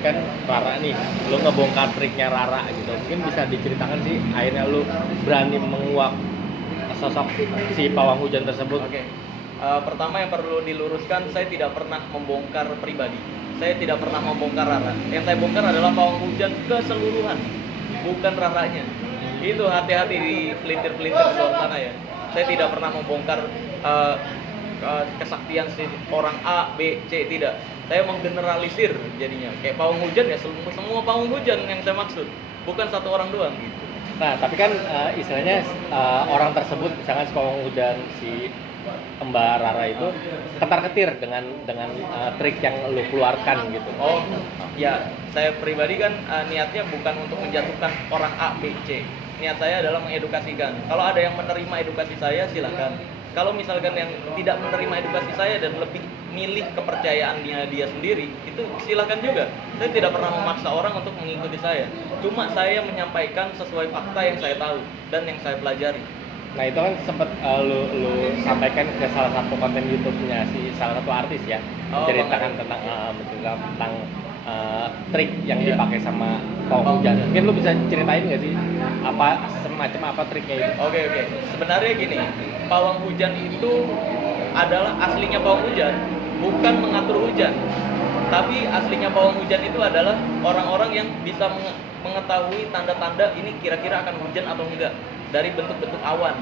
kan Rara nih, lu ngebongkar triknya Rara gitu. Mungkin bisa diceritakan sih akhirnya lu berani menguak sosok si pawang hujan tersebut. Oke. Pertama yang perlu diluruskan, saya tidak pernah membongkar pribadi. Saya tidak pernah membongkar Rara. Yang saya bongkar adalah pawang hujan keseluruhan, bukan Raranya. Itu hati-hati di pelintir-pelintir di luar sana ya. Saya tidak pernah membongkar kesaktian si orang A, B, C, tidak. Saya menggeneralisir jadinya. Kayak pawang hujan ya semua pawang hujan yang saya maksud, bukan satu orang doang gitu. Nah, tapi kan istilahnya orang tersebut, misalkan si pawang hujan si Mbak Rara itu ketar-ketir dengan trik yang lu keluarkan gitu. Oh, ya, saya pribadi kan niatnya bukan untuk menjatuhkan orang A, B, C. Niat saya adalah mengedukasikan. Kalau ada yang menerima edukasi saya, silakan. Kalau misalkan yang tidak menerima edukasi saya dan lebih milih kepercayaannya dia sendiri, itu silakan juga. Saya tidak pernah memaksa orang untuk mengikuti saya. Cuma saya menyampaikan sesuai fakta yang saya tahu dan yang saya pelajari. Nah, itu kan sempat lu sampaikan ke salah satu konten YouTube-nya si salah satu artis ya, menceritakan tentang trik yang dipakai sama pawang hujan. Mungkin lu bisa ceritain nggak sih apa semacam apa triknya itu? Oke. Sebenarnya gini, pawang hujan itu adalah aslinya pawang hujan, bukan mengatur hujan. Tapi aslinya pawang hujan itu adalah orang-orang yang bisa mengetahui tanda-tanda ini kira-kira akan hujan atau enggak dari bentuk-bentuk awan.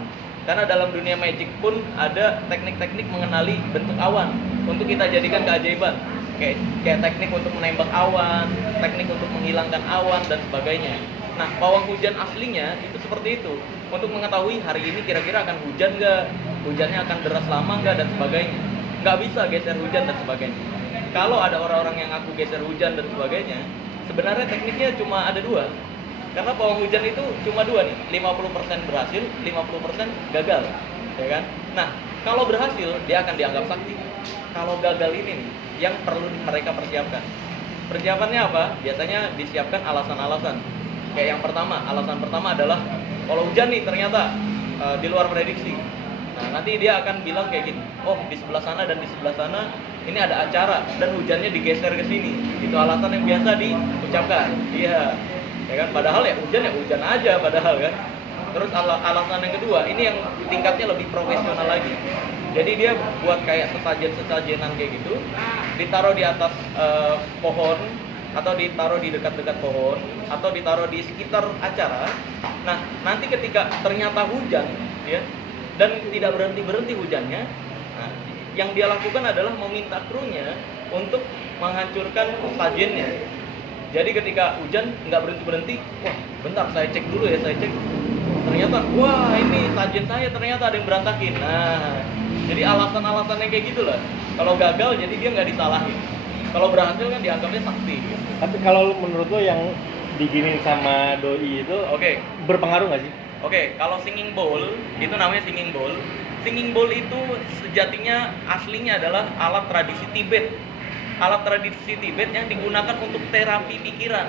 Karena dalam dunia magic pun ada teknik-teknik mengenali bentuk awan untuk kita jadikan keajaiban. Kayak teknik untuk menembak awan, teknik untuk menghilangkan awan dan sebagainya. Nah, pawang hujan aslinya itu seperti itu. Untuk mengetahui hari ini kira-kira akan hujan nggak, hujannya akan deras lama nggak dan sebagainya. Nggak bisa geser hujan dan sebagainya. Kalau ada orang-orang yang ngaku geser hujan dan sebagainya, sebenarnya tekniknya cuma ada dua. Karena pawang hujan itu cuma dua nih, 50% berhasil, 50% gagal, ya kan? Nah, kalau berhasil dia akan dianggap sakti. Kalau gagal ini nih, yang perlu mereka persiapkan. Persiapannya apa? Biasanya disiapkan alasan-alasan. Kayak yang pertama, alasan pertama adalah kalau hujan nih ternyata di luar prediksi. Nah, nanti dia akan bilang kayak gini, oh di sebelah sana dan di sebelah sana ini ada acara dan hujannya digeser ke sini. Itu alasan yang biasa diucapkan. Iya. Ya kan, padahal ya hujan aja padahal kan. Terus alasan yang kedua, ini yang tingkatnya lebih profesional lagi. Jadi dia buat kayak sesajen-sesajenan kayak gitu, ditaruh di atas pohon atau ditaruh di dekat-dekat pohon atau ditaruh di sekitar acara. Nah, nanti ketika ternyata hujan ya dan tidak berhenti hujannya, nah, yang dia lakukan adalah meminta krunya untuk menghancurkan sajennya. Jadi ketika hujan nggak berhenti, wah bentar saya cek dulu ya, ternyata wah ini sajen saya ternyata ada yang berantakin. Nah, jadi alasan-alasan yang kayak gitulah. Kalau gagal jadi dia nggak disalahin. Kalau berhasil kan dianggapnya sakti. Tapi kalau menurut lo yang diginin sama doi itu berpengaruh nggak sih? Oke, kalau singing bowl itu namanya singing bowl. Singing bowl itu sejatinya aslinya adalah alat tradisi Tibet. Alat tradisi Tibet yang digunakan untuk terapi pikiran.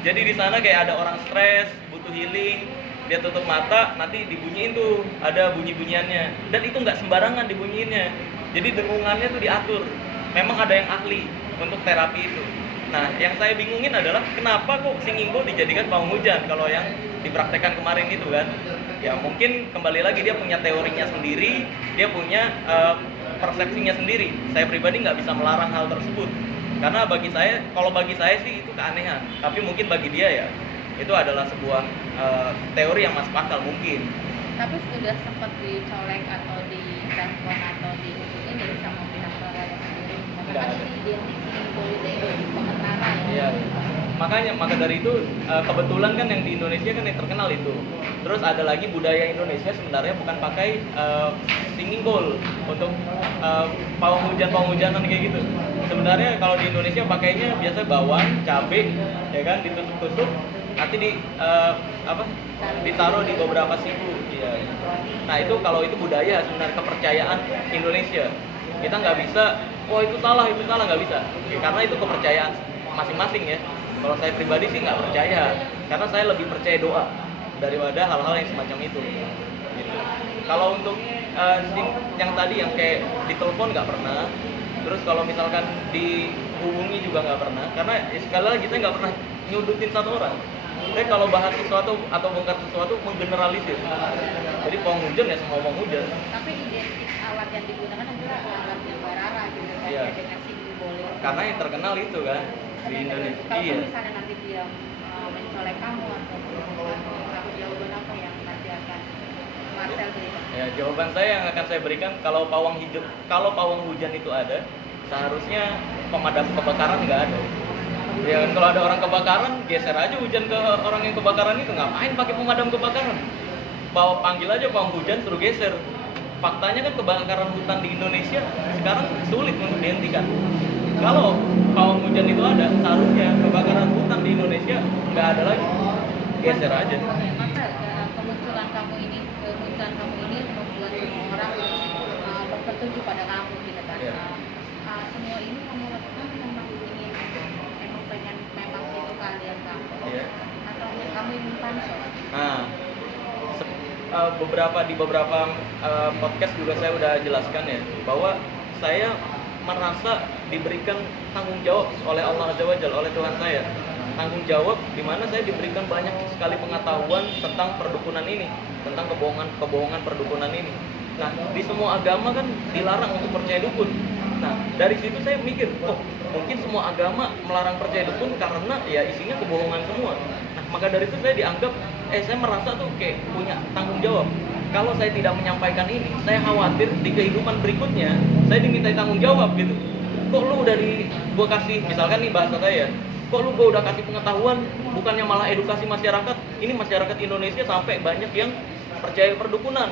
Jadi di sana kayak ada orang stres, butuh healing, dia tutup mata, nanti dibunyiin tuh, ada bunyi-bunyiannya. Dan itu nggak sembarangan dibunyiinnya. Jadi dengungannya tuh diatur. Memang ada yang ahli untuk terapi itu. Nah, yang saya bingungin adalah kenapa kok singing bowl dijadikan pawang hujan kalau yang dipraktekkan kemarin itu kan? Ya mungkin kembali lagi dia punya teorinya sendiri, dia punya persepsinya sendiri. Saya pribadi nggak bisa melarang hal tersebut karena kalau bagi saya sih itu keanehan, tapi mungkin bagi dia ya itu adalah sebuah teori yang masuk akal mungkin. Tapi sudah sempat dicolek atau di telepon atau di ini sama pihak Rara sendiri, makanya diidentifikasi itu pengetara ya. Maka dari itu kebetulan kan yang di Indonesia kan yang terkenal itu. Terus ada lagi budaya Indonesia sebenarnya bukan pakai singing bowl untuk pawang hujanan kayak gitu. Sebenarnya kalau di Indonesia pakainya biasa bawang, cabai, ya kan, ditusuk-tusuk, nanti ditaruh di beberapa siku. Ya. Nah itu kalau itu budaya sebenarnya, kepercayaan Indonesia. Kita nggak bisa, oh itu salah nggak bisa. Ya, karena itu kepercayaan masing-masing ya. Kalau saya pribadi sih nggak percaya, karena saya lebih percaya doa daripada hal-hal yang semacam itu. Gitu. Kalau untuk yang tadi yang kayak ditelepon nggak pernah. Terus kalau misalkan di hubungi juga nggak pernah, karena sekali lagi kita nggak pernah nyudutin satu orang. Saya kalau bahas sesuatu atau bongkar sesuatu menggeneralisir. Jadi pawang hujan ya semua pawang hujan. Tapi identik alat yang digunakan adalah alatnya Mbak Rara gitu kan, Iya. dengan simbolik. Karena yang terkenal itu kan di Indonesia. Kalau Iya. misalnya nanti dia mencolek kamu atau kamu jawaban apa yang nanti akan Marcel berikan? Ya, jawaban saya yang akan saya berikan, kalau pawang hujan itu ada, seharusnya pemadam kebakaran nggak ada. Ya kan, kalau ada orang kebakaran, geser aja hujan ke orang yang kebakaran itu, ngapain pakai pemadam kebakaran? Panggil aja pawang hujan, suruh geser. Faktanya kan kebakaran hutan di Indonesia sekarang sulit untuk dihentikan. Kalau pawang hujan itu ada, seharusnya kebakaran hutan di Indonesia nggak ada lagi. Geser aja. Marcel, kemunculan kamu ini membuat semua orang berpetunjuk pada kamu gitu kan. Iya. Semua ini kamu lakukan memang ingin memang itu kalian kamu Iya. atau kamu ingin pansos? Nah, di beberapa podcast juga saya udah jelaskan ya, bahwa saya merasa diberikan tanggung jawab oleh Allah Azza wa Jalla, oleh Tuhan saya. Tanggung jawab di mana saya diberikan banyak sekali pengetahuan tentang perdukunan ini, tentang kebohongan perdukunan ini. Nah, di semua agama kan dilarang untuk percaya dukun. Nah, dari situ saya mikir, oh, mungkin semua agama melarang percaya dukun karena ya isinya kebohongan semua. Nah, maka dari itu saya merasa tuh kayak punya tanggung jawab. Kalau saya tidak menyampaikan ini, saya khawatir di kehidupan berikutnya saya dimintai tanggung jawab gitu. Kok lu gua kasih, misalkan nih bahasa saya, kok lu gua udah kasih pengetahuan, bukannya malah edukasi masyarakat. Ini masyarakat Indonesia sampai banyak yang percaya perdukunan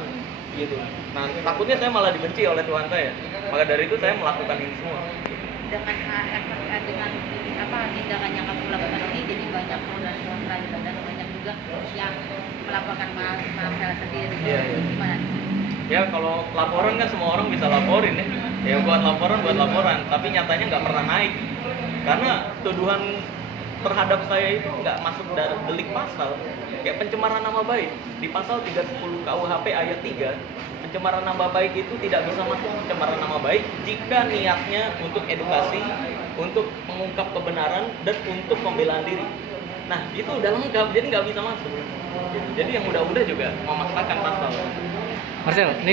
gitu. Nah, takutnya saya malah dibenci oleh Tuhan saya. Maka dari itu saya melakukan ini semua. Dengan tindakan yang kamu lakukan ini, jadi banyak pro dan kontra gitu, dan banyak juga yang melaporkan Marcel sendiri. Iya. Gimana? Ya kalau laporan kan semua orang bisa laporin ya. Ya buat laporan, tapi nyatanya nggak pernah naik. Karena tuduhan terhadap saya itu nggak masuk dari delik pasal. Kayak pencemaran nama baik. Di pasal 310 KUHP ayat 3, pencemaran nama baik itu tidak bisa masuk pencemaran nama baik jika niatnya untuk edukasi, untuk mengungkap kebenaran, dan untuk pembelaan diri. Nah, itu udah lengkap, jadi nggak bisa masuk. Jadi yang udah juga memaksakan pasal. Marcel, ini